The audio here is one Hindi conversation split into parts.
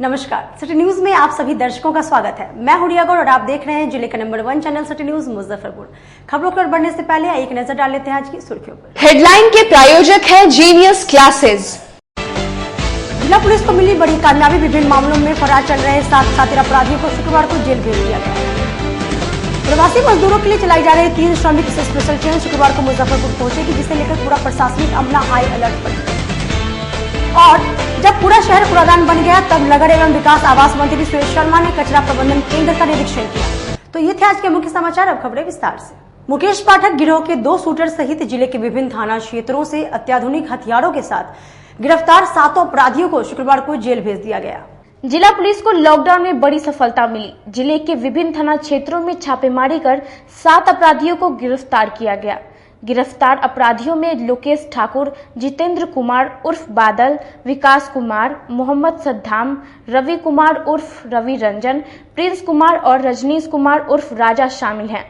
नमस्कार, सिटी न्यूज में आप सभी दर्शकों का स्वागत है। मैं हुडिया गौड़ और आप देख रहे हैं जिले का number 1 channel city news Muzaffarpur. खबरों पर बढ़ने से पहले एक नजर डाल लेते हैं आज की सुर्खियों पर। हेडलाइन के प्रायोजक है जीनियस क्लासेस। जिला पुलिस को मिली बड़ी कामयाबी, विभिन्न मामलों में फरार चल रहे 7 शातिर अपराधियों को शुक्रवार को जेल भेज दिया गया। प्रवासी मजदूरों के लिए चलाई जा रही 3 श्रमिक स्पेशल ट्रेन शुक्रवार को मुजफ्फरपुर पहुंचेगी, जिसे लेकर पूरा प्रशासनिक अमला हाई अलर्ट पर। और जब पूरा शहर कूड़ादान बन गया तब नगर एवं विकास आवास मंत्री सुरेश शर्मा ने कचरा प्रबंधन केंद्र का निरीक्षण किया। तो ये थे आज के मुख्य समाचार। अब खबरें विस्तार से। मुकेश पाठक गिरोह के 2 शूटर सहित जिले के विभिन्न थाना क्षेत्रों से अत्याधुनिक हथियारों के साथ गिरफ्तार 7 अपराधियों को शुक्रवार को जेल भेज दिया गया। जिला पुलिस को लॉकडाउन में बड़ी सफलता मिली। जिले के विभिन्न थाना क्षेत्रों में छापेमारी कर 7 अपराधियों को गिरफ्तार किया गया। गिरफ्तार अपराधियों में लोकेश ठाकुर, जितेंद्र कुमार उर्फ बादल, विकास कुमार, मोहम्मद सद्दाम, रवि कुमार उर्फ रवि रंजन, प्रिंस कुमार और रजनीश कुमार उर्फ राजा शामिल हैं।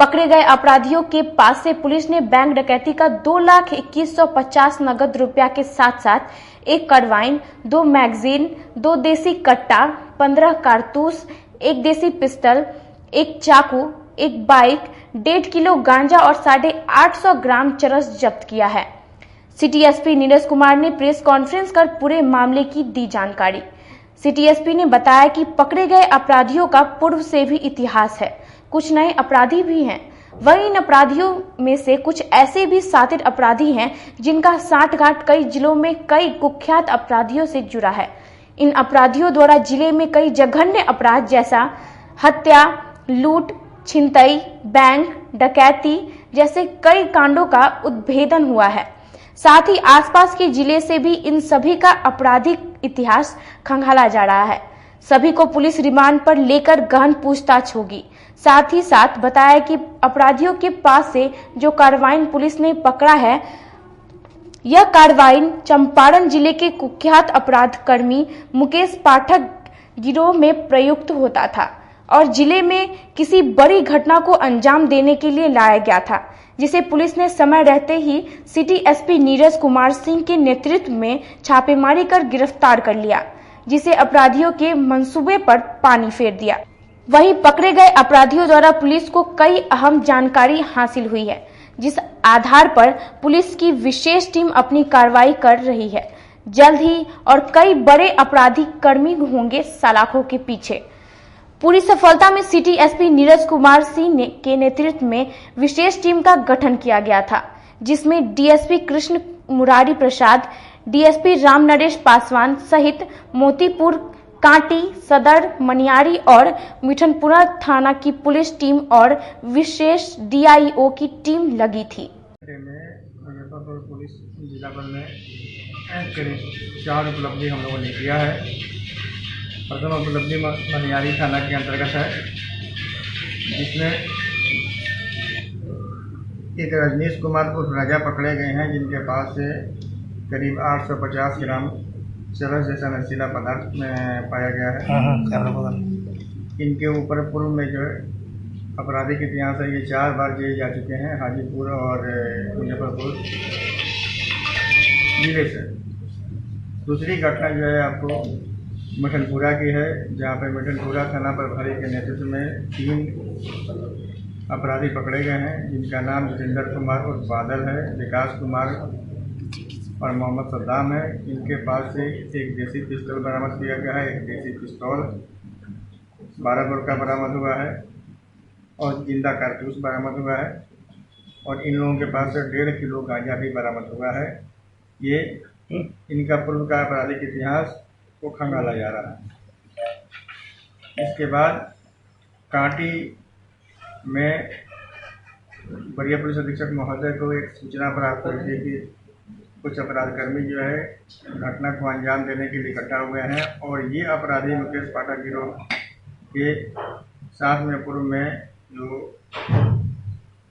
पकड़े गए अपराधियों के पास से पुलिस ने बैंक डकैती का 2,21,50 नगद रुपया के साथ साथ 1 कार्बाइन, 2 मैगजीन, 2 देसी कट्टा, 15 कारतूस, 1 देसी पिस्टल, 1 चाकू, 1 बाइक, 1.5 किलो गांजा और 850 ग्राम चरस जब्त किया है। सिटी एसपी नीरज कुमार ने प्रेस कॉन्फ्रेंस कर पूरे मामले की दी जानकारी। सिटी एसपी ने बताया कि पकड़े गए अपराधियों का पूर्व से भी इतिहास है, कुछ नए अपराधी भी हैं। वहीं इन अपराधियों में से कुछ ऐसे भी शातिर अपराधी हैं जिनका साठगांठ कई जिलों में कई कुख्यात अपराधियों से जुड़ा है। इन अपराधियों द्वारा जिले में कई जघन्य अपराध जैसा हत्या, लूट, छिनतई, बैंक डकैती जैसे कई कांडों का उद्भेदन हुआ है। साथ ही आसपास के जिले से भी इन सभी का आपराधिक इतिहास खंगाला जा रहा है। सभी को पुलिस रिमांड पर लेकर गहन पूछताछ होगी। साथ ही साथ बताया कि अपराधियों के पास से जो कार्बाइन पुलिस ने पकड़ा है, यह कार्बाइन चंपारण जिले के कुख्यात अपराध कर्मी मुकेश पाठक गिरोह में प्रयुक्त होता था और जिले में किसी बड़ी घटना को अंजाम देने के लिए लाया गया था, जिसे पुलिस ने समय रहते ही सिटी एसपी नीरज कुमार सिंह के नेतृत्व में छापेमारी कर गिरफ्तार कर लिया, जिसे अपराधियों के मंसूबे पर पानी फेर दिया। वहीं पकड़े गए अपराधियों द्वारा पुलिस को कई अहम जानकारी हासिल हुई है, जिस आधार पर पुलिस की विशेष टीम अपनी कार्रवाई कर रही है। जल्द ही और कई बड़े आपराधिक कर्मी होंगे सलाखों के पीछे। पूरी सफलता में सिटी एसपी नीरज कुमार सिंह के नेतृत्व में विशेष टीम का गठन किया गया था, जिसमें डीएसपी कृष्ण मुरारी प्रसाद, डीएसपी राम नरेश पासवान सहित मोतीपुर, कांटी, सदर, मनियारी और मिठनपुरा थाना की पुलिस टीम और विशेष डीआईओ की टीम लगी थी। मुजफ्फरपुर पुलिस जिला बल में करीब 4 उपलब्धि हम लोगों ने किया है। प्रथम उपलब्धि मनियारी थाना के अंतर्गत है, जिसमें एक रजनीश कुमार उर्फ राजा पकड़े गए हैं, जिनके पास से करीब 850 ग्राम चरस जैसा नशीला पदार्थ में पाया गया है। इनके ऊपर पूर्व में जो आपराधिक इतिहास है, ये 4 बार जेल जा चुके हैं, हाजीपुर और मुजफ्फरपुर जिले से। दूसरी घटना जो है आपको मिठनपुरा की है, जहाँ पर मिठनपुरा थाना प्रभारी के नेतृत्व में 3 अपराधी पकड़े गए हैं, जिनका नाम जितेंद्र कुमार उर्फ बादल है, विकास कुमार और मोहम्मद सद्दाम है। इनके पास से एक देसी पिस्टल बरामद किया गया है, एक देसी पिस्तौल 12 बोर का बरामद हुआ है और जिंदा कारतूस बरामद हुआ है। और इन लोगों के पास से 1.5 किलो गांजा भी बरामद हुआ है। ये इनका पूर्व का आपराधिक इतिहास को खंगाला जा रहा है। इसके बाद कांटी में वरीय पुलिस अधीक्षक महोदय को एक सूचना प्राप्त हुई थी कि कुछ अपराधकर्मी जो है घटना को अंजाम देने के लिए इकट्ठा हुए हैं और ये अपराधी मुकेश पाठक गिरोह के साथ में पूर्व में जो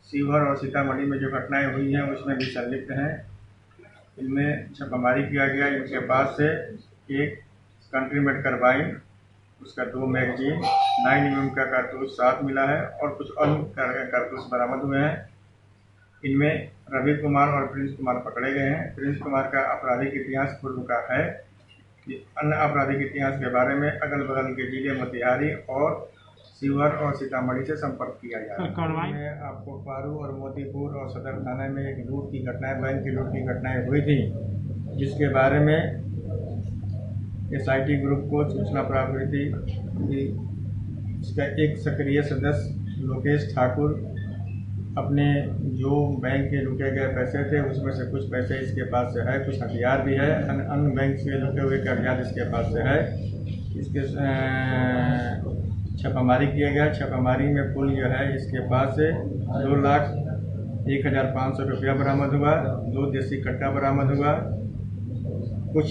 शिवहर और सीतामढ़ी में जो घटनाएं हुई हैं उसमें भी संलिप्त हैं। इनमें छापामारी किया गया। इनके पास से एक कंट्रीमेड कार्बाइन, उसका 2 मैगजीन, 9mm का कारतूस 7 मिला है और कुछ अन्य कारतूस बरामद हुए हैं। इनमें रवि कुमार और प्रिंस कुमार पकड़े गए हैं। प्रिंस कुमार का आपराधिक इतिहास पूर्व का है, अन्य आपराधिक इतिहास के बारे में अगल बगल के जिले मोतिहारी और शिवहर और सीतामढ़ी से संपर्क किया जा रहा है। मैं आपको पारू और मोतीपुर और सदर थाने में एक लूट की घटनाएं, बैंक की लूट की घटनाएं हुई थी, जिसके बारे में SIT ग्रुप को सूचना प्राप्त हुई थी कि इसका एक सक्रिय सदस्य लोकेश ठाकुर अपने जो बैंक के लुटे गए पैसे थे उसमें से कुछ पैसे इसके पास से है, कुछ हथियार भी है, अन्य बैंक से लुटे हुए कागजात इसके पास से है। इसके छापामारी किया गया। छापामारी में कुल जो है इसके पास से 2,01,500 रुपया बरामद हुआ, 2 देसी कट्टा बरामद हुआ, कुछ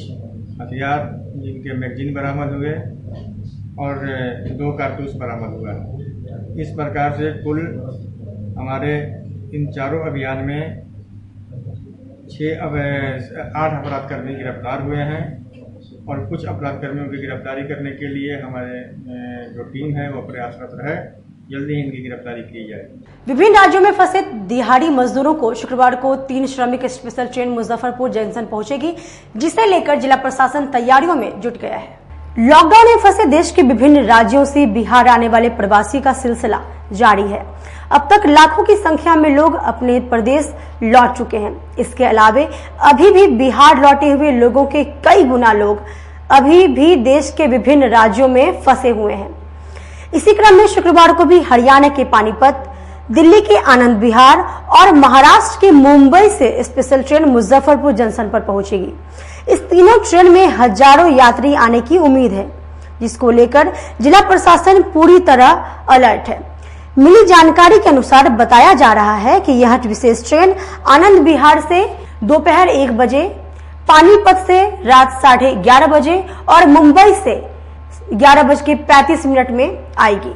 हथियार जिनके मैगजीन बरामद हुए और 2 कारतूस बरामद हुआ। इस प्रकार से कुल हमारे इन चारों अभियान में 8 अपराधकर्मी गिरफ्तार हुए हैं और कुछ अपराधकर्मियों की गिरफ्तारी करने के लिए हमारे जो टीम है वो प्रयासरत है। जल्दी ही इनकी गिरफ्तारी की जाए। विभिन्न राज्यों में फंसे दिहाड़ी मजदूरों को शुक्रवार को 3 श्रमिक स्पेशल ट्रेन मुजफ्फरपुर जंक्शन पहुंचेगी, जिसे लेकर जिला प्रशासन तैयारियों में जुट गया है। लॉकडाउन में फंसे देश के विभिन्न राज्यों से बिहार आने वाले प्रवासी का सिलसिला जारी है। अब तक लाखों की संख्या में लोग अपने प्रदेश लौट चुके हैं। इसके अलावे अभी भी बिहार लौटे हुए लोगों के कई गुना लोग अभी भी देश के विभिन्न राज्यों में फंसे हुए हैं। इसी क्रम में शुक्रवार को भी हरियाणा के पानीपत, दिल्ली के आनंद विहार और महाराष्ट्र के मुंबई से स्पेशल ट्रेन मुजफ्फरपुर जंक्शन पर पहुंचेगी। इस तीनों ट्रेन में हजारों यात्री आने की उम्मीद है, जिसको लेकर जिला प्रशासन पूरी तरह अलर्ट है। मिली जानकारी के अनुसार बताया जा रहा है कि यह विशेष ट्रेन आनंद विहार से दोपहर 1 बजे, पानीपत से रात 11:30 बजे और मुंबई से 11:35 में आएगी।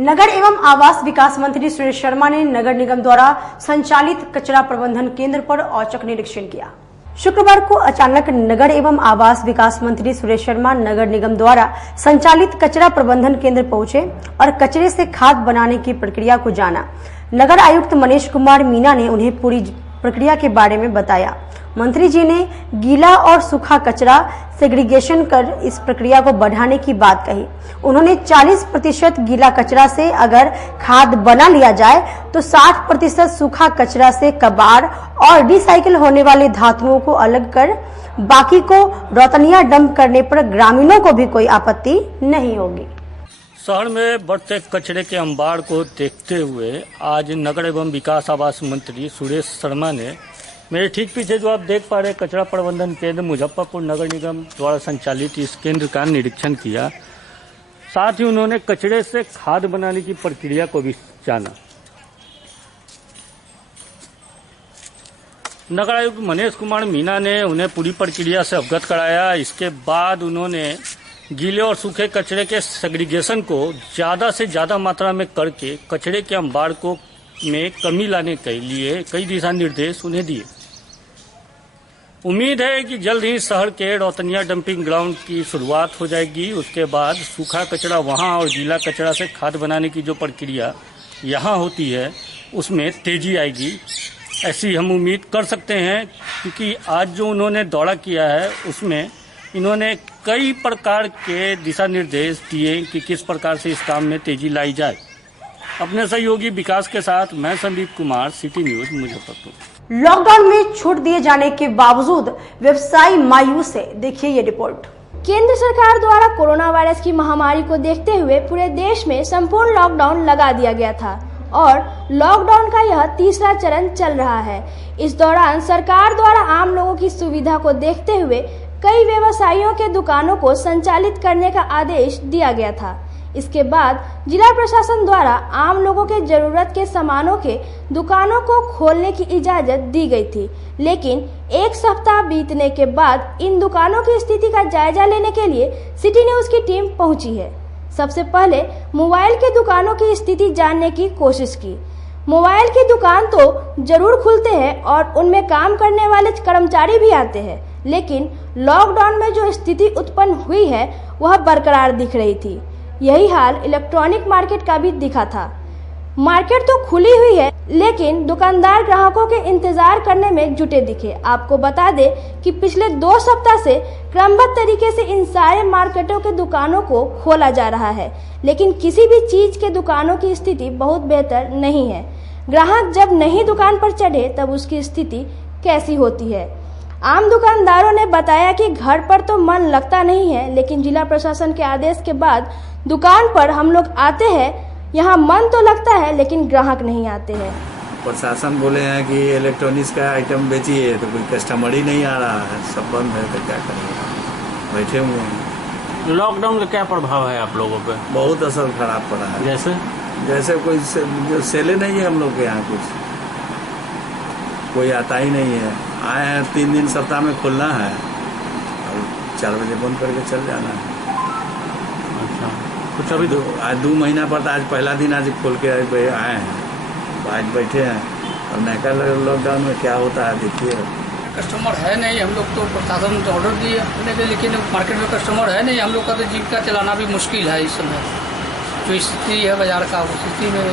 नगर एवं आवास विकास मंत्री सुरेश शर्मा ने नगर निगम द्वारा संचालित कचरा प्रबंधन केंद्र पर औचक निरीक्षण किया। शुक्रवार को अचानक नगर एवं आवास विकास मंत्री सुरेश शर्मा नगर निगम द्वारा संचालित कचरा प्रबंधन केंद्र पहुंचे और कचरे से खाद बनाने की प्रक्रिया को जाना। नगर आयुक्त मनीष कुमार मीना ने उन्हें पूरी प्रक्रिया के बारे में बताया। मंत्री जी ने गीला और सूखा कचरा सेग्रीगेशन कर इस प्रक्रिया को बढ़ाने की बात कही। उन्होंने 40% गीला कचरा से अगर खाद बना लिया जाए तो 60% सूखा कचरा से कबाड़ और रिसाइकिल होने वाले धातुओं को अलग कर बाकी को रौतनिया डंप करने पर ग्रामीणों को भी कोई आपत्ति नहीं होगी। शहर में बढ़ते कचरे के अंबार को देखते हुए आज नगर एवं विकास आवास मंत्री सुरेश शर्मा ने मेरे ठीक पीछे जो आप देख पा रहे कचरा प्रबंधन केंद्र मुजफ्फरपुर नगर निगम द्वारा संचालित इस केंद्र का निरीक्षण किया। साथ ही उन्होंने कचरे से खाद बनाने की प्रक्रिया को भी जाना। नगर आयुक्त मनीष कुमार मीना ने उन्हें पूरी प्रक्रिया से अवगत कराया। इसके बाद उन्होंने गीले और सूखे कचरे के सेग्रीगेशन को ज्यादा से ज्यादा मात्रा में करके कचरे के अंबार को में कमी लाने के लिए कई दिशा निर्देश उन्हें दिए। उम्मीद है कि जल्द ही शहर के रौतनिया डंपिंग ग्राउंड की शुरुआत हो जाएगी। उसके बाद सूखा कचरा वहां और गीला कचरा से खाद बनाने की जो प्रक्रिया यहां होती है उसमें तेजी आएगी, ऐसी हम उम्मीद कर सकते हैं। क्योंकि आज जो उन्होंने दौरा किया है उसमें इन्होंने कई प्रकार के दिशा निर्देश दिए कि किस प्रकार से इस काम में तेजी लाई जाए। अपने सहयोगी विकास के साथ मैं Sandeep Kumar, city news Muzaffarpur. Lockdown में छूट दिए जाने के बावजूद व्यवसायी मायूस है। देखिए ये रिपोर्ट। केंद्र सरकार द्वारा कोरोना वायरस की महामारी को देखते हुए पूरे देश में संपूर्ण लॉकडाउन लगा दिया गया था और लॉकडाउन का यह तीसरा चरण चल रहा है। इस दौरान सरकार द्वारा आम लोगों की सुविधा को देखते हुए कई व्यवसायियों के दुकानों को संचालित करने का आदेश दिया गया था। इसके बाद जिला प्रशासन द्वारा आम लोगों के जरूरत के सामानों के दुकानों को खोलने की इजाजत दी गई थी, लेकिन 1 सप्ताह बीतने के बाद इन दुकानों की स्थिति का जायजा लेने के लिए सिटी न्यूज की टीम पहुंची है। सबसे पहले मोबाइल की दुकानों की स्थिति जानने की कोशिश की। मोबाइल की दुकान तो जरूर खुलते हैं और उनमें काम करने वाले कर्मचारी भी आते हैं, लेकिन लॉकडाउन में जो स्थिति उत्पन्न हुई है वह बरकरार दिख रही थी। यही हाल इलेक्ट्रॉनिक मार्केट का भी दिखा था। मार्केट तो खुली हुई है, लेकिन दुकानदार ग्राहकों के इंतजार करने में जुटे दिखे। आपको बता दें कि पिछले 2 सप्ताह से क्रमबद्ध तरीके से इन सारे मार्केटों के दुकानों को खोला जा रहा है, लेकिन किसी भी चीज के दुकानों की स्थिति बहुत बेहतर नहीं है। ग्राहक जब नहीं दुकान पर चढ़े तब उसकी स्थिति कैसी होती है। आम दुकानदारों ने बताया कि घर पर तो मन लगता नहीं है, लेकिन जिला प्रशासन के आदेश के बाद दुकान पर हम लोग आते हैं, यहाँ मन तो लगता है लेकिन ग्राहक नहीं आते हैं। प्रशासन बोले हैं कि इलेक्ट्रॉनिक्स का आइटम बेचिए, तो कोई कस्टमर ही नहीं आ रहा है, सब बंद है, तो क्या करेंगे, बैठे हुए हैं। लॉकडाउन का क्या प्रभाव है आप लोगों पे? बहुत असर खराब पड़ा है। जैसे कोई जो सेले नहीं है हम लोग के यहाँ, कुछ कोई आता ही नहीं है। आए हैं 3 दिन सप्ताह में खुलना है और 4 बजे बंद करके चल जाना है। अच्छा, कुछ अभी आज 2 महीना पर, आज पहला दिन आज खोल के आए हैं, तो आज बैठे हैं। और नया लॉकडाउन में क्या होता है देखिए। कस्टमर है नहीं, हम लोग तो प्रशासन ने ऑर्डर दिए, लेकिन मार्केट में कस्टमर है नहीं। हम लोग का तो जीविका चलाना भी मुश्किल है इस समय। जो स्थिति है बाजार का, उस स्थिति में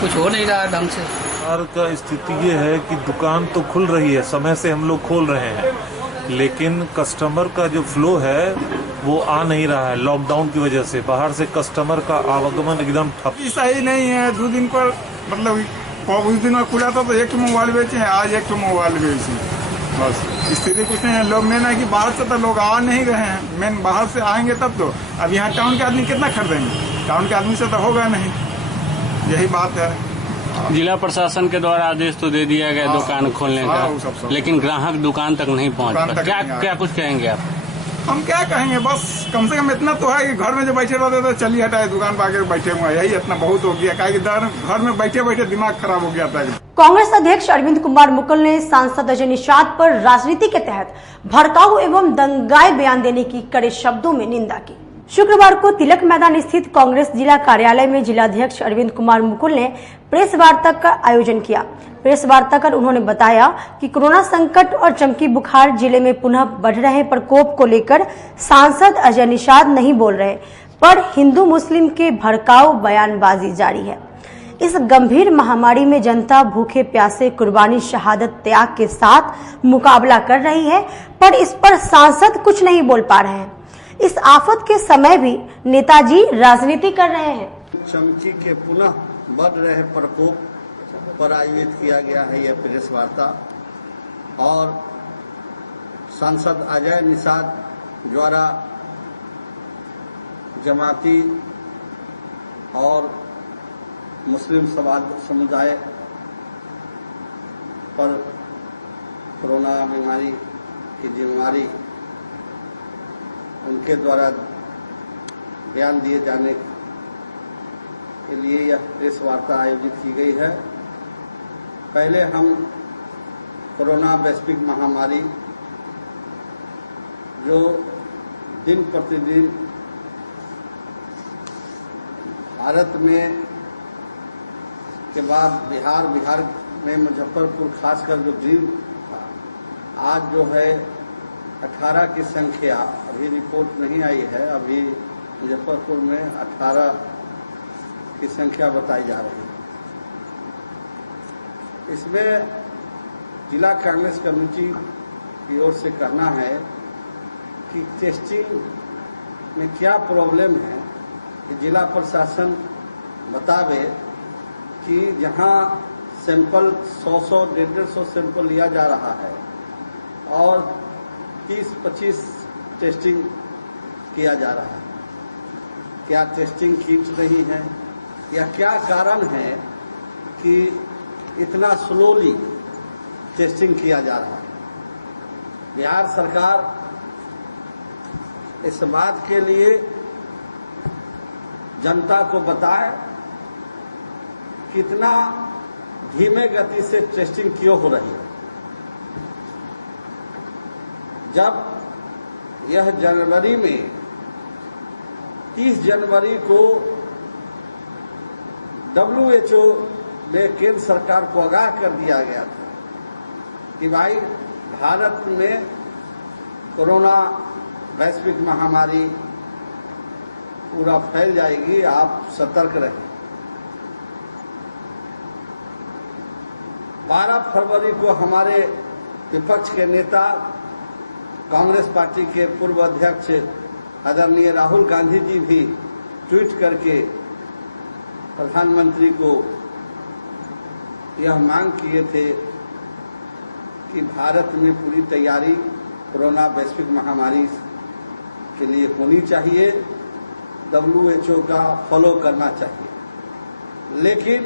कुछ हो नहीं रहा है ढंग से। बाजार का स्थिति ये है कि दुकान तो खुल रही है, समय से हम लोग खोल रहे हैं, लेकिन कस्टमर का जो फ्लो है वो आ नहीं रहा है। लॉकडाउन की वजह से बाहर से कस्टमर का आवागमन एकदम ठप। सही नहीं है। 2 दिन पर मतलब उस दिन में खुला था तो 1 मोबाइल बेचे हैं, आज 1 मोबाइल बेचे, बस स्थिति कुछ नहीं है। लोग मेन है कि बाहर से तो लोग आ नहीं रहे हैं, मेन बाहर से आएंगे तब तो। अब यहाँ टाउन के आदमी कितना खरीदेंगे, टाउन के आदमी से तो होगा नहीं, यही बात है। जिला प्रशासन के द्वारा आदेश तो दे दिया गया दुकान खोलने का, लेकिन ग्राहक दुकान तक नहीं पहुंच पाए। क्या कुछ कहेंगे आप? हम क्या कहेंगे, बस कम से कम इतना तो है कि घर में जो बैठे रहते तो चलिए हटाए, दुकान पर आके बैठे हुए, यही इतना बहुत हो गया। क्या घर में बैठे बैठे दिमाग खराब हो गया था। कांग्रेस अध्यक्ष अरविंद कुमार मुकुल ने सांसद अजय निषाद पर राजनीति के तहत भड़काऊ एवं दंगाई बयान देने की कड़े शब्दों में निंदा की। शुक्रवार को तिलक मैदान स्थित कांग्रेस जिला कार्यालय में जिलाध्यक्ष अरविंद कुमार मुकुल ने प्रेस वार्ता का आयोजन किया। प्रेस वार्ता कर उन्होंने बताया कि कोरोना संकट और चमकी बुखार जिले में पुनः बढ़ रहे प्रकोप को लेकर सांसद अजय निषाद नहीं बोल रहे, पर हिंदू मुस्लिम के भड़काऊ बयानबाजी जारी है। इस गंभीर महामारी में जनता भूखे प्यासे कुर्बानी शहादत त्याग के साथ मुकाबला कर रही है, पर इस पर सांसद कुछ नहीं बोल पा रहे हैं। इस आफत के समय भी नेताजी राजनीति कर रहे हैं। चमकी के पुनः बढ़ रहे प्रकोप पर आयोजित किया गया है यह प्रेस वार्ता, और सांसद अजय निषाद द्वारा जमाती और मुस्लिम समुदाय पर कोरोना बीमारी की जिम्मेवारी उनके द्वारा बयान दिए जाने के लिए यह प्रेस वार्ता आयोजित की गई है। पहले हम कोरोना वैश्विक महामारी जो दिन प्रतिदिन भारत में के बाद बिहार में मुजफ्फरपुर खासकर जो दिन आज जो है 18 की संख्या, अभी रिपोर्ट नहीं आई है, अभी मुजफ्फरपुर में 18 की संख्या बताई जा रही है। इसमें जिला कांग्रेस कमेटी की ओर से कहना है कि टेस्टिंग में क्या प्रॉब्लम है कि जिला प्रशासन बतावे कि जहां सैंपल 100 150 सैंपल लिया जा रहा है और 30-25 टेस्टिंग किया जा रहा है, क्या टेस्टिंग किट नहीं है या क्या कारण है कि इतना स्लोली टेस्टिंग किया जा रहा है। बिहार सरकार इस बात के लिए जनता को बताए कितना धीमे गति से टेस्टिंग क्यों हो रही है। जब यह जनवरी में 30 जनवरी को WHO में केंद्र सरकार को आगाह कर दिया गया था कि भाई भारत में कोरोना वैश्विक महामारी पूरा फैल जाएगी, आप सतर्क रहें। 12 फरवरी को हमारे विपक्ष के नेता कांग्रेस पार्टी के पूर्व अध्यक्ष आदरणीय राहुल गांधी जी भी ट्वीट करके प्रधानमंत्री को यह मांग किए थे कि भारत में पूरी तैयारी कोरोना वैश्विक महामारी के लिए होनी चाहिए, WHO का फॉलो करना चाहिए। लेकिन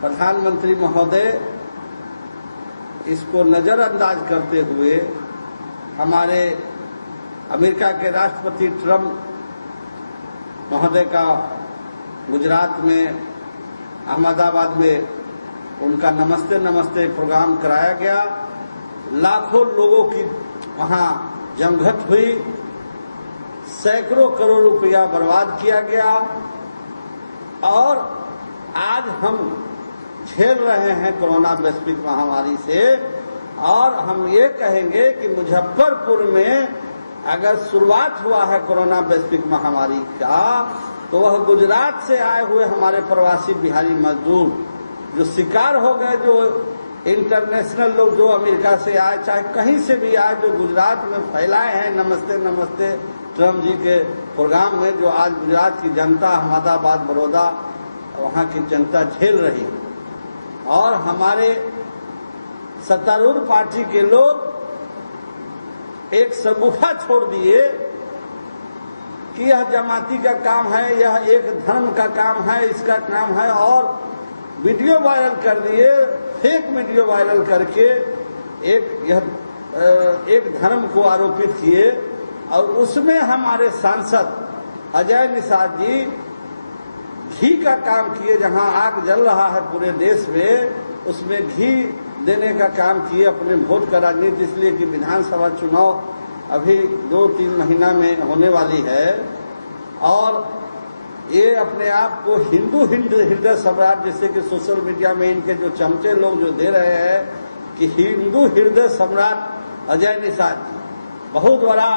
प्रधानमंत्री महोदय इसको नजरअंदाज करते हुए हमारे अमेरिका के राष्ट्रपति ट्रंप महोदय का गुजरात में अहमदाबाद में उनका नमस्ते नमस्ते प्रोग्राम कराया गया। लाखों लोगों की वहां जमघट हुई, सैकड़ों करोड़ रुपया बर्बाद किया गया और आज हम झेल रहे हैं कोरोना वैश्विक महामारी से। और हम ये कहेंगे कि मुजफ्फरपुर में अगर शुरुआत हुआ है कोरोना वैश्विक महामारी का, तो वह गुजरात से आए हुए हमारे प्रवासी बिहारी मजदूर जो शिकार हो गए, जो इंटरनेशनल लोग जो अमेरिका से आए, चाहे कहीं से भी आए, जो गुजरात में फैलाए हैं नमस्ते नमस्ते ट्रंप जी के प्रोग्राम में, जो आज गुजरात की जनता अहमदाबाद बड़ौदा वहां की जनता झेल रही है। और हमारे सत्तारूढ़ पार्टी के लोग एक शगुफा छोड़ दिए कि यह जमाती का काम है, यह एक धर्म का काम है, इसका काम है, और वीडियो वायरल कर दिए, फेक वीडियो वायरल करके एक धर्म को आरोपित किए। और उसमें हमारे सांसद अजय निषाद जी घी का काम किए, जहां आग जल रहा है पूरे देश में, उसमें घी देने का काम किए अपने वोट का राजनीति, इसलिए कि विधानसभा चुनाव अभी 2-3 महीना में होने वाली है। और ये अपने आप को हिंदू हृदय सम्राट, जैसे कि सोशल मीडिया में इनके जो चमचे लोग जो दे रहे हैं कि हिंदू हृदय सम्राट अजय निषाद बहुत बड़ा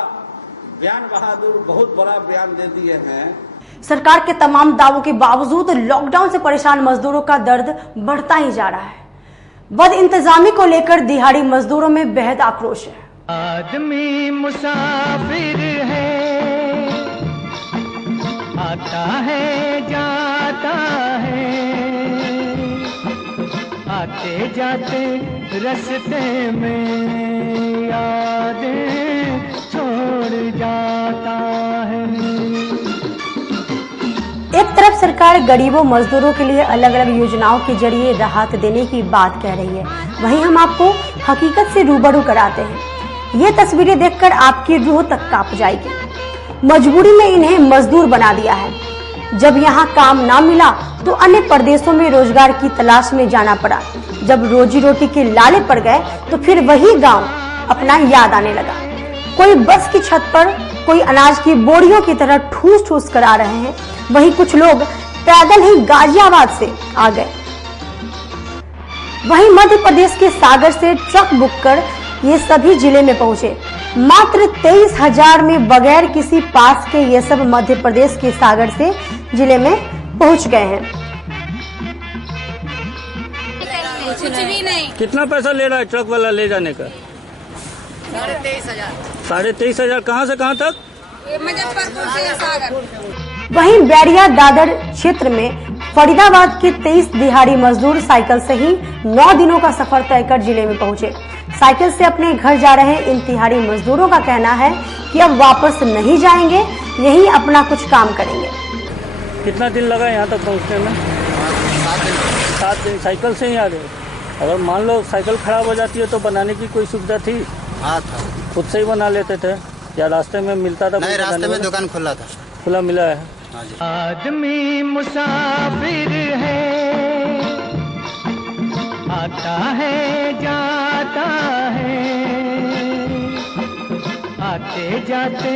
बयान, बहादुर बहुत बड़ा बयान दे दिए हैं। सरकार के तमाम दावों के बावजूद लॉकडाउन से परेशान मजदूरों का दर्द बढ़ता ही जा रहा है। बद इंतजामी को लेकर दिहाड़ी मजदूरों में बेहद आक्रोश है। आदमी मुसाफिर है, आता है जाता है, आते जाते रास्ते में यादें छोड़ जाता है। एक तरफ सरकार गरीबों मजदूरों के लिए अलग अलग योजनाओं के जरिए राहत देने की बात कह रही है, वहीं हम आपको हकीकत से रूबरू कराते हैं। ये तस्वीरें देखकर आपकी रूह तक कांप जाएगी। मजबूरी में इन्हें मजदूर बना दिया है। जब यहाँ काम ना मिला तो अन्य प्रदेशों में रोजगार की तलाश में जाना पड़ा। जब रोजी रोटी के लाले पड़ गए तो फिर वही गांव अपना याद आने लगा। कोई बस की छत पर, कोई अनाज की बोरियों की तरह ठूस ठूस कर आ रहे हैं, वहीं कुछ लोग पैदल ही गाजियाबाद से आ गए। वहीं मध्य प्रदेश के सागर से ट्रक बुक कर ये सभी जिले में पहुंचे। मात्र 23,000 में बगैर किसी पास के ये सब मध्य प्रदेश के सागर से जिले में पहुंच गए हैं। कुछ भी नहीं। कितना पैसा ले रहा है ट्रक वाला ले जाने का? 23,500। 23,500 कहाँ से कहाँ तक? मुजफ्फरपुर से सागर। वहीं बैरिया दादर क्षेत्र में फरीदाबाद के 23 दिहाड़ी मजदूर साइकिल से ही 9 दिनों का सफर तय कर जिले में पहुंचे। साइकिल से अपने घर जा रहे इन दिहाड़ी मजदूरों का कहना है कि अब वापस नहीं जाएंगे, यही अपना कुछ काम करेंगे। कितना दिन लगा यहाँ तक पहुँचने में? 7 दिन साइकिल से ही आ गए। अगर मान लो साइकिल खराब हो जाती है तो बनाने की कोई सुविधा थी? हाँ था। खुद से ही बना लेते थे या रास्ते में मिलता था? नहीं, रास्ते में दुकान खुला था। खुला मिला है। हाँ जी। आदमी मुसाफिर है, आता है जाता है, आते जाते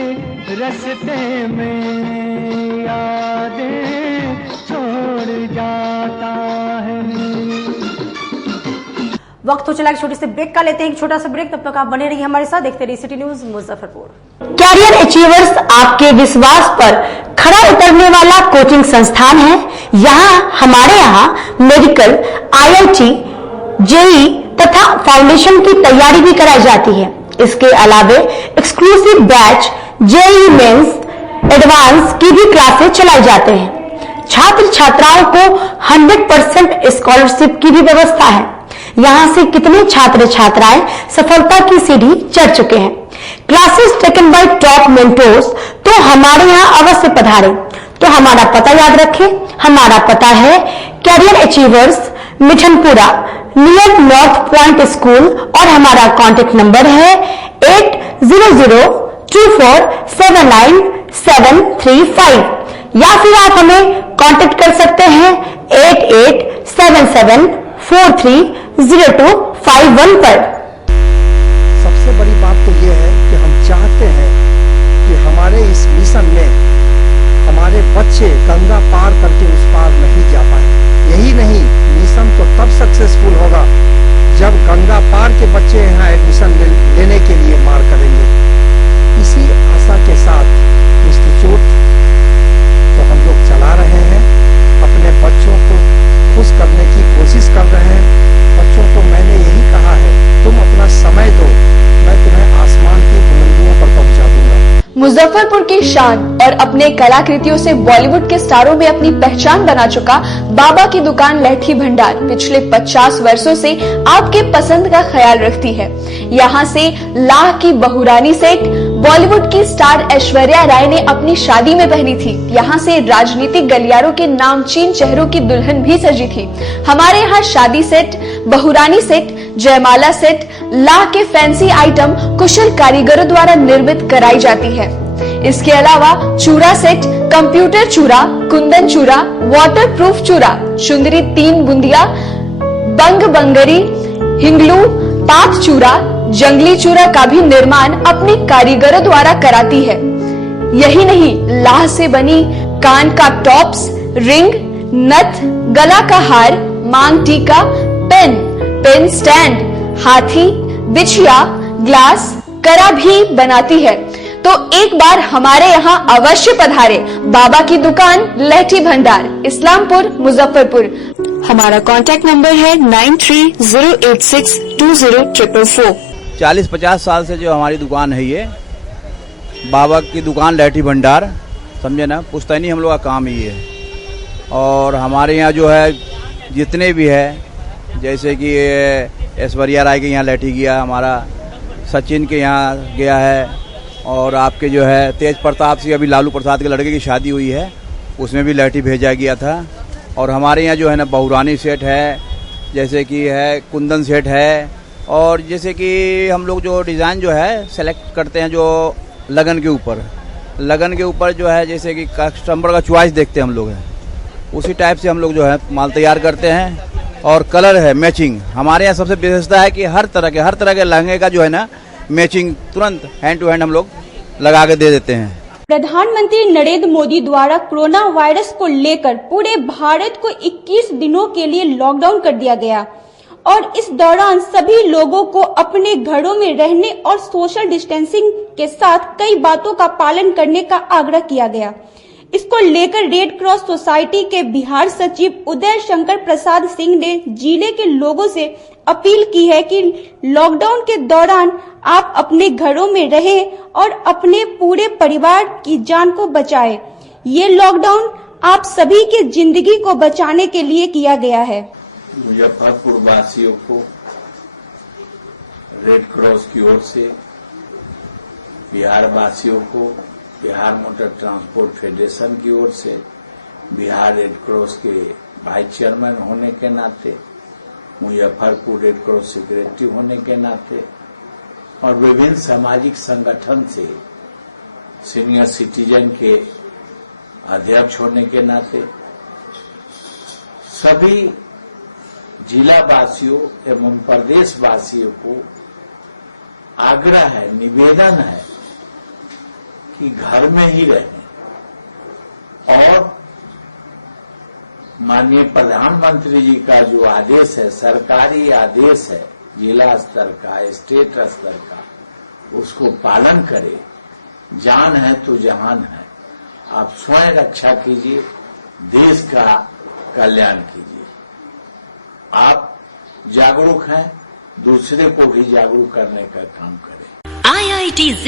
रास्ते में यादें छोड़ जाता है। वक्त हो चला एक छोटे से ब्रेक का, लेते हैं एक छोटा सा ब्रेक। तब तक आप बने रहिए हमारे साथ, देखते रहिए city news Muzaffarpur. Career achievers आपके विश्वास पर खरा उतरने वाला कोचिंग संस्थान है। यहाँ हमारे यहाँ मेडिकल, IIT, जेई तथा फाउंडेशन की तैयारी भी कराई जाती है। इसके अलावे exclusive batch JEE mains advance की भी क्लासेस चलाई जाते हैं। छात्र छात्राओं को 100% स्कॉलरशिप की भी व्यवस्था है। यहाँ से कितने छात्र छात्राएं सफलता की सीढ़ी चढ़ चुके हैं। Classes taken by top mentors, तो हमारे यहाँ अवश्य पधारें। तो हमारा पता याद रखें, हमारा पता है career achievers Mithanpura near North Point school और हमारा कॉन्टेक्ट नंबर है 8002479735 या फिर आप हमें कांटेक्ट कर सकते हैं 8877430251 पर। सबसे बड़ी बात तो ये है कि हम चाहते हैं कि हमारे इस मिशन में हमारे बच्चे गंगा पार करके उस पार नहीं जा पाए। यही नहीं, मिशन तो तब सक्सेसफुल होगा जब गंगा पार के बच्चे यहाँ एडमिशन लेने के लिए मार करेंगे। इसी आशा के साथ इंस्टीट्यूट तो हम लोग चला रहे हैं, अपने बच्चों को खुश करने की कोशिश कर रहे हैं। बच्चों को मैंने यही कहा है, तुम अपना समय दो, मैं तुम्हें आसमान की बुलंदियों पर पहुंचा दूंगा। मुजफ्फरपुर की शान और अपने कलाकृतियों से बॉलीवुड के स्टारों में अपनी पहचान बना चुका बाबा की दुकान लहठी भंडार पिछले 50 वर्षों से आपके पसंद का ख्याल रखती है। यहाँ से लाह की बहुरानी सेट बॉलीवुड की स्टार ऐश्वर्या राय ने अपनी शादी में पहनी थी। यहाँ से राजनीतिक गलियारों के नामचीन चेहरों की दुल्हन भी सजी थी। हमारे यहाँ शादी सेट, बहुरानी सेट, जयमाला सेट, लाह के फैंसी आइटम कुशल कारीगरों द्वारा निर्मित कराई जाती है। इसके अलावा चूड़ा सेट, कंप्यूटर चूड़ा, कुंदन चूड़ा, वाटरप्रूफ चूड़ा, चुंदरी 3 बुंदिया, बंग बंगरी, हिंगलू, तात चूड़ा, जंगली चूड़ा का भी निर्माण अपने कारीगरों द्वारा कराती है। यही नहीं, लाह से बनी कान का टॉप्स, रिंग, नथ, गला का हार, मांग टीका, पेन स्टैंड, हाथी, बिछिया, ग्लास, करा भी बनाती है। तो एक बार हमारे यहाँ अवश्य पधारे। बाबा की दुकान लहठी भंडार, इस्लामपुर, मुजफ्फरपुर। हमारा कॉन्टैक्ट नंबर है 9308620444। 40-50 साल से जो हमारी दुकान है, ये बाबा की दुकान लहठी भंडार, समझे ना, पुश्तैनी हम लोग का काम ही है। और हमारे यहाँ जो है जितने भी है, जैसे कि ऐश्वर्या राय के यहाँ लहठी गया, हमारा सचिन के यहाँ गया है, और आपके जो है तेज प्रताप सिंह, अभी लालू प्रसाद के लड़के की शादी हुई है, उसमें भी लहठी भेजा गया था। और हमारे यहाँ जो है ना बहुरानी सेट है, जैसे कि है कुंदन सेट है, और जैसे कि हम लोग जो डिज़ाइन जो है सेलेक्ट करते हैं जो लगन के ऊपर जो है, जैसे कि कस्टमर का चॉइस देखते हैं हम लोग, है उसी टाइप से हम लोग जो है माल तैयार करते हैं। और कलर है मैचिंग, हमारे यहाँ सबसे विशेषता है कि हर तरह के लहंगे का जो है ना मैचिंग तुरंत हैंड टू हैंड हम लोग लगा के दे देते हैं। प्रधानमंत्री नरेंद्र मोदी द्वारा कोरोना वायरस को लेकर पूरे भारत को 21 दिनों के लिए लॉकडाउन कर दिया गया और इस दौरान सभी लोगों को अपने घरों में रहने और सोशल डिस्टेंसिंग के साथ कई बातों का पालन करने का आग्रह किया गया। इसको लेकर रेड क्रॉस सोसाइटी के बिहार सचिव उदय शंकर प्रसाद सिंह ने जिले के लोगों से अपील की है कि लॉकडाउन के दौरान आप अपने घरों में रहें और अपने पूरे परिवार की जान को बचाएं। ये लॉकडाउन आप सभी के जिंदगी को बचाने के लिए किया गया है। मुजफ्फरपुर वासियों को रेड क्रॉस की ओर से, बिहार वासियों को बिहार मोटर ट्रांसपोर्ट फेडरेशन की ओर से, बिहार रेड क्रॉस के वाइस चेयरमैन होने के नाते, मुजफ्फरपुर रेड क्रॉस सेक्रेटरी होने के नाते और विभिन्न सामाजिक संगठन से सीनियर सिटीजन के अध्यक्ष होने के नाते सभी जिला वासियों एवं प्रदेश वासियों को आग्रह है, निवेदन है कि घर में ही रहें और माननीय प्रधानमंत्री जी का जो आदेश है, सरकारी आदेश है, जिला स्तर का, स्टेट स्तर का, उसको पालन करें। जान है तो जहान है। आप स्वयं रक्षा कीजिए, देश का कल्याण कीजिए। आप जागरूक हैं, दूसरे को भी जागरूक करने का काम करें। IIT-Z,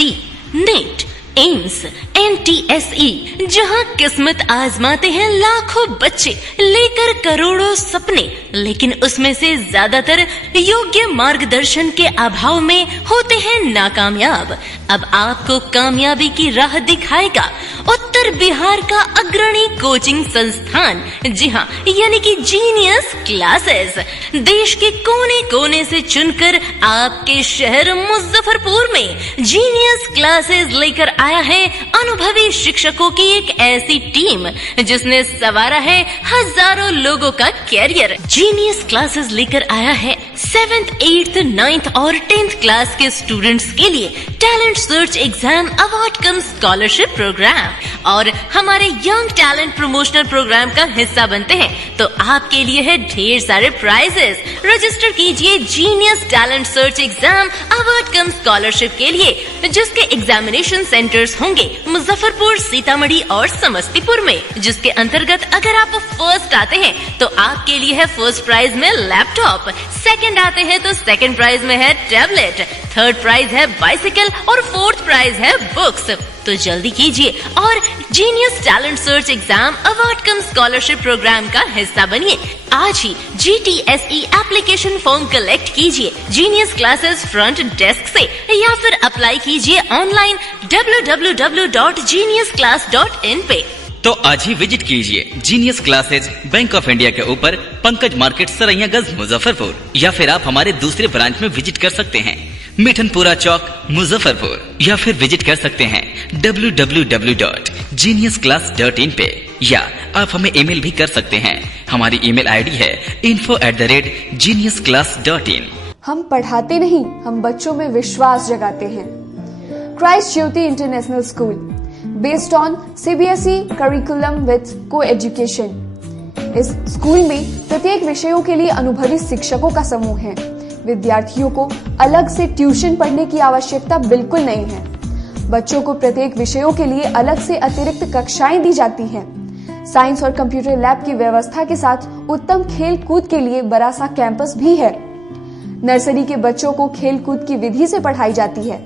NET, एम्स, NTSE, जहां किस्मत आजमाते हैं लाखों बच्चे, लेकर करोड़ों सपने, लेकिन उसमें से ज्यादातर योग्य मार्गदर्शन के अभाव में होते हैं नाकामयाब। अब आपको कामयाबी की राह दिखाएगा उत्तर बिहार का अग्रणी कोचिंग संस्थान, जी हाँ, यानी कि जीनियस क्लासेस। देश के कोने कोने से चुनकर आपके शहर मुजफ्फरपुर में जीनियस क्लासेस लेकर आया है अनुभवी शिक्षकों की एक ऐसी टीम जिसने संवारा है हजारों लोगों का कैरियर। जीनियस क्लासेस लेकर आया है 7th, 8th, 9th और 10th क्लास के स्टूडेंट्स के लिए talent search exam, award cum scholarship programme और हमारे यंग टैलेंट प्रमोशनल प्रोग्राम का हिस्सा बनते हैं तो आपके लिए है ढेर सारे प्राइजेस। रजिस्टर कीजिए genius talent search exam, award cum scholarship के लिए, जिसके एग्जामिनेशन सेंटर्स होंगे मुजफ्फरपुर, सीतामढ़ी और समस्तीपुर में, जिसके अंतर्गत अगर आप फर्स्ट आते हैं तो आपके लिए है फर्स्ट प्राइज में लैपटॉप, सेकंड आते हैं तो सेकंड प्राइज में है टैबलेट, थर्ड प्राइज है बाइसिकल और फोर्थ प्राइज है बुक्स। तो जल्दी कीजिए और genius talent search exam, award cum scholarship programme का हिस्सा बनिए। आज ही GTSE एप्लीकेशन फॉर्म कलेक्ट कीजिए जीनियस क्लासेस फ्रंट डेस्क से या फिर अप्लाई कीजिए ऑनलाइन www.geniusclass.in पे। तो आज ही विजिट कीजिए genius classes, bank of India के ऊपर, पंकज मार्केट, सरैयागंज, मुजफ्फरपुर, या फिर आप हमारे दूसरे ब्रांच में विजिट कर सकते हैं, मिठनपुरा चौक, मुजफ्फरपुर, या फिर विजिट कर सकते हैं www.geniusclass.in पे, या आप हमें ईमेल भी कर सकते हैं। हमारी ईमेल आईडी है info@geniusclass.in। हम पढ़ाते नहीं, हम बच्चों में विश्वास जगाते हैं। Christ Jyoti international school, based on CBSE curriculum with co-education. इस स्कूल में प्रत्येक विषयों के लिए अनुभवी शिक्षकों का समूह है। विद्यार्थियों को अलग से ट्यूशन पढ़ने की आवश्यकता बिल्कुल नहीं है। बच्चों को प्रत्येक विषयों के लिए अलग से अतिरिक्त कक्षाएं दी जाती हैं। साइंस और कंप्यूटर लैब की व्यवस्था के साथ उत्तम खेल कूद के लिए बड़ा सा कैंपस भी है। नर्सरी के बच्चों को खेल कूद की विधि से पढ़ाई जाती है।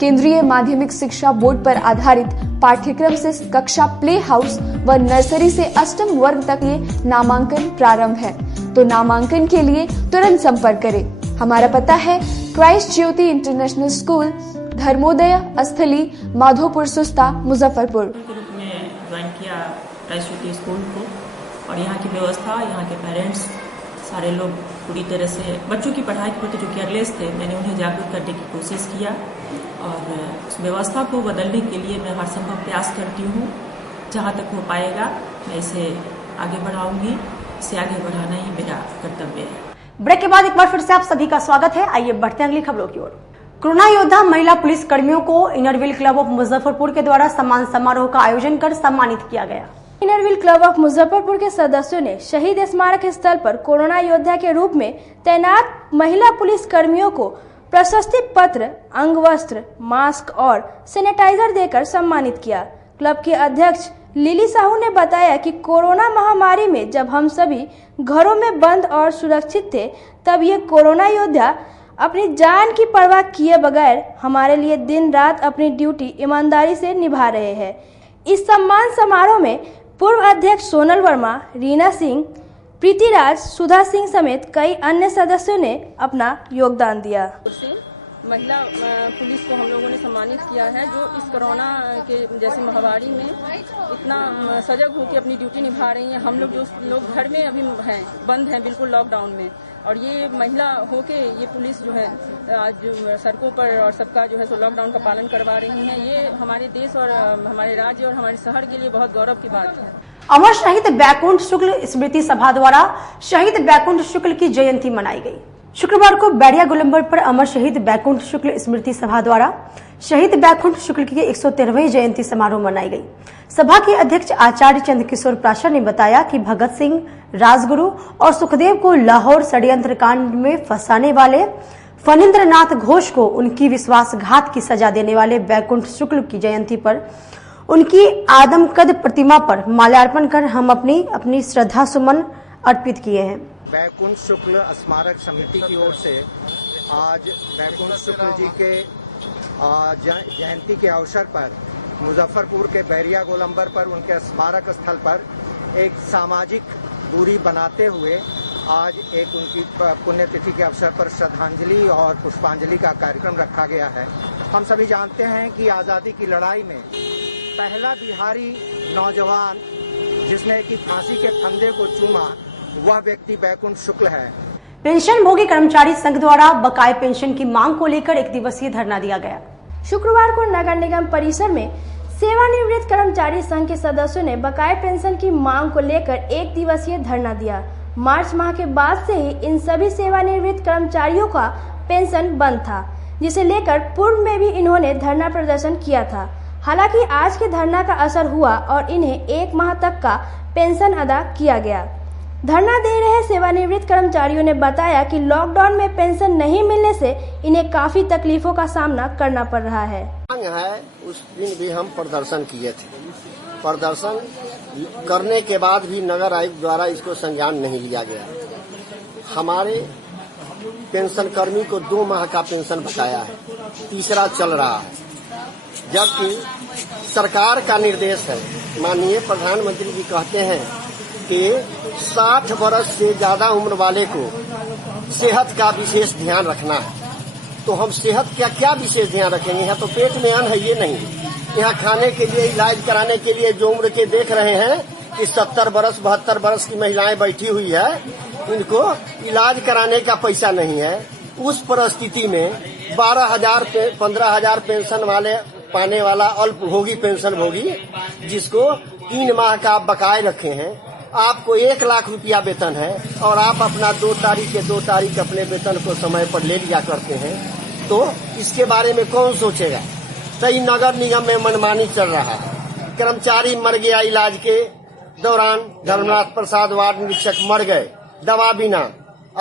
केंद्रीय माध्यमिक शिक्षा बोर्ड पर आधारित पाठ्यक्रम से कक्षा प्ले हाउस व नर्सरी से अष्टम वर्ग तक ये नामांकन प्रारंभ है। तो नामांकन के लिए तुरंत संपर्क करें। हमारा पता है Christ Jyoti international school, Dharmodaya स्थली, माधोपुर सुस्ता, मुजफ्फरपुर। में ज्वाइन किया क्राइस्ट ज्योति स्कूल को, और यहाँ की व्यवस्था, यहाँ के पेरेंट्स, सारे लोग पूरी तरह से बच्चों की पढ़ाई के प्रति जो केयरलेस थे, मैंने उन्हें जागरूक करने की कोशिश किया और उस व्यवस्था को बदलने के लिए मैं हर संभव प्रयास करती हूँ। जहाँ तक हो पाएगा मैं इसे आगे बढ़ाऊंगी, इसे आगे बढ़ाना ही मेरा कर्तव्य है। ब्रेक के बाद एक बार फिर से आप सभी का स्वागत है। आइए बढ़ते हैं अगली खबरों की ओर। कोरोना योद्धा महिला पुलिस कर्मियों को इनरव्हील क्लब ऑफ मुजफ्फरपुर के द्वारा सम्मान समारोह का आयोजन कर सम्मानित किया गया। इनरव्हील क्लब ऑफ मुजफ्फरपुर के सदस्यों ने शहीद स्मारक स्थल पर कोरोना योद्धा के रूप में तैनात महिला पुलिस कर्मियों को प्रशस्ति पत्र, अंग वस्त्र, मास्क और सैनिटाइजर देकर सम्मानित किया। क्लब के अध्यक्ष लिली साहू ने बताया कि कोरोना महामारी में जब हम सभी घरों में बंद और सुरक्षित थे, तब ये कोरोना योद्धा अपनी जान की परवाह किए बगैर हमारे लिए दिन रात अपनी ड्यूटी ईमानदारी से निभा रहे हैं। इस सम्मान समारोह में पूर्व अध्यक्ष सोनल वर्मा, रीना सिंह, प्रीतिराज, सुधा सिंह समेत कई अन्य सदस्यों ने अपना योगदान दिया। महिला पुलिस को हम लोगों ने सम्मानित किया है, जो इस कोरोना के जैसे महामारी में इतना सजग होकर अपनी ड्यूटी निभा रही हैं। हम लोग जो लोग घर में अभी हैं, बंद हैं बिल्कुल लॉकडाउन में, और ये महिला होके ये पुलिस जो है आज सड़कों पर और सबका जो है सो लॉकडाउन का पालन करवा रही हैं। ये हमारे देश और हमारे राज्य और हमारे शहर के लिए बहुत गौरव की बात है। अमर शहीद बैकुंठ शुक्ल स्मृति सभा द्वारा शहीद बैकुंठ शुक्ल की जयंती मनाई गई। शुक्रवार को बैरिया गोलंबर पर अमर शहीद बैकुंठ शुक्ल स्मृति सभा द्वारा शहीद बैकुंठ शुक्ल की 113वीं जयंती समारोह मनाई गई। सभा के अध्यक्ष आचार्य चंद्रकिशोर प्राशर ने बताया कि भगत सिंह, राजगुरु और सुखदेव को लाहौर षड्यंत्र कांड में फंसाने वाले फणींद्र नाथ घोष को उनकी विश्वासघात की सजा देने वाले बैकुंठ शुक्ल की जयंती पर उनकी आदमकद प्रतिमा पर माल्यार्पण कर हम अपनी श्रद्धा सुमन अर्पित किए हैं। बैकुंठ शुक्ल स्मारक समिति की ओर से आज बैकुंठ शुक्ल जी के जयंती के अवसर पर मुजफ्फरपुर के बैरिया गोलंबर पर उनके स्मारक स्थल पर एक सामाजिक दूरी बनाते हुए आज एक उनकी पुण्यतिथि के अवसर पर श्रद्धांजलि और पुष्पांजलि का कार्यक्रम रखा गया है। हम सभी जानते हैं कि आज़ादी की लड़ाई में पहला बिहारी नौजवान जिसने कि फांसी के फंदे को चूमा वह व्यक्ति बैकुंठ शुक्ल है। पेंशन भोगी कर्मचारी संघ द्वारा बकाये पेंशन की मांग को लेकर 1 दिवसीय धरना दिया गया। शुक्रवार को नगर निगम परिसर में सेवानिवृत्त कर्मचारी संघ के सदस्यों ने बकाये पेंशन की मांग को लेकर 1 दिवसीय धरना दिया। मार्च माह के बाद से ही इन सभी सेवानिवृत्त कर्मचारियों का पेंशन बंद था, जिसे लेकर पूर्व में भी इन्होंने धरना प्रदर्शन किया था। हालांकि आज के धरना का असर हुआ और इन्हें 1 माह तक का पेंशन अदा किया गया। धरना दे रहे सेवानिवृत्त कर्मचारियों ने बताया कि लॉकडाउन में पेंशन नहीं मिलने से इन्हें काफी तकलीफों का सामना करना पड़ रहा है। उस दिन भी हम प्रदर्शन किए थे। प्रदर्शन करने के बाद भी नगर आयुक्त द्वारा इसको संज्ञान नहीं लिया गया। हमारे पेंशन कर्मी को 2 माह का पेंशन बकाया है, तीसरा चल रहा है, जबकि सरकार का निर्देश है, माननीय प्रधानमंत्री जी कहते हैं कि 60 वर्ष से ज्यादा उम्र वाले को सेहत का विशेष ध्यान रखना है। तो हम सेहत का क्या विशेष ध्यान रखेंगे? यहाँ तो पेट में अन्न है ये नहीं, यहाँ खाने के लिए, इलाज कराने के लिए जो उम्र के देख रहे हैं कि 70 वर्ष 72 वर्ष की महिलाएं बैठी हुई है, इनको इलाज कराने का पैसा नहीं है। उस परिस्थिति में 12,000 15,000 पेंशन वाले पाने वाला अल्पभोगी पेंशन भोगी जिसको 3 माह का बकाये रखे हैं, आपको 1 लाख रुपया वेतन है और आप अपना 2 तारीख के 2 तारीख अपने वेतन को समय पर ले लिया करते हैं, तो इसके बारे में कौन सोचेगा? सही नगर निगम में मनमानी चल रहा है। कर्मचारी मर गया इलाज के दौरान, धर्मनाथ प्रसाद वार्ड निरीक्षक मर गए दवा बिना।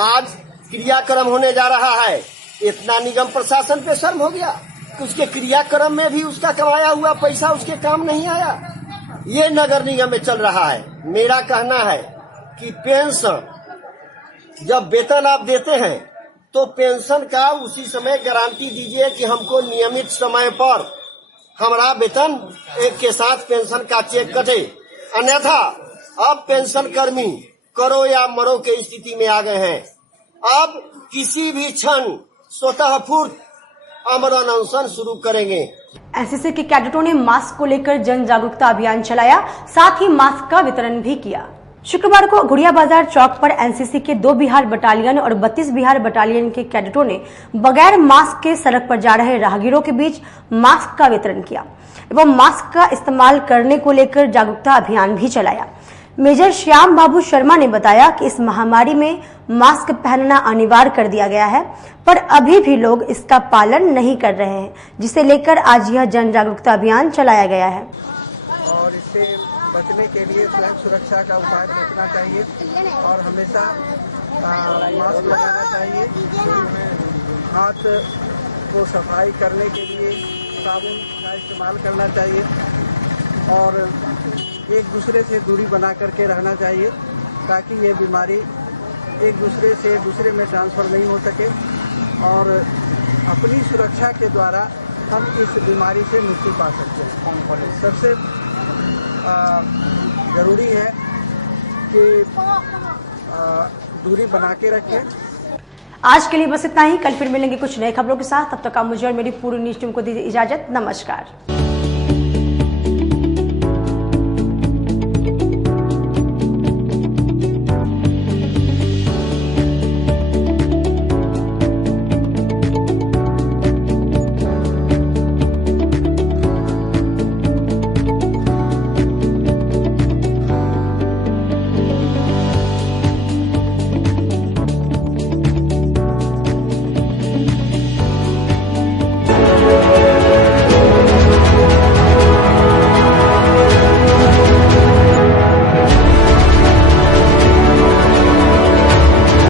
आज क्रियाक्रम होने जा रहा है, इतना निगम प्रशासन पे शर्म हो गया, उसके क्रियाक्रम में भी उसका कमाया हुआ पैसा उसके काम नहीं आया। ये नगर निगम में चल रहा है। मेरा कहना है कि पेंशन जब वेतन आप देते हैं तो पेंशन का उसी समय गारंटी दीजिए कि हमको नियमित समय पर हमारा वेतन के साथ पेंशन का चेक कटे। अन्यथा अब पेंशन कर्मी करो या मरो के स्थिति में आ गए हैं। अब किसी भी क्षण स्वतः स्फूर्त आमरण अनशन शुरू करेंगे। एनसीसी के कैडेटों ने मास्क को लेकर जन जागरूकता अभियान चलाया, साथ ही मास्क का वितरण भी किया। शुक्रवार को घुड़िया बाजार चौक पर एनसीसी के 2 बिहार बटालियन और 32 बिहार बटालियन के कैडेटों ने बगैर मास्क के सड़क पर जा रहे राहगीरों के बीच मास्क का वितरण किया एवं मास्क का इस्तेमाल करने को लेकर जागरूकता अभियान भी चलाया। मेजर श्याम बाबू शर्मा ने बताया कि इस महामारी में मास्क पहनना अनिवार्य कर दिया गया है, पर अभी भी लोग इसका पालन नहीं कर रहे हैं, जिसे लेकर आज यह जन जागरूकता अभियान चलाया गया है। और इससे बचने के लिए स्वयं सुरक्षा का उपाय रखना चाहिए और हमेशा मास्क लगाना चाहिए। हाथ को सफाई करने के लिए साबुन का इस्तेमाल करना चाहिए और एक दूसरे से दूरी बना करके रहना चाहिए ताकि ये बीमारी एक दूसरे से दूसरे में ट्रांसफर नहीं हो सके और अपनी सुरक्षा के द्वारा हम इस बीमारी से मुक्ति पा सकते हैं। सबसे जरूरी है कि दूरी बना के रखें। आज के लिए बस इतना ही। कल फिर मिलेंगे कुछ नए खबरों के साथ। तब तक आप मुझे और मेरी पूरी न्यूज टीम को दीजिए इजाजत। नमस्कार।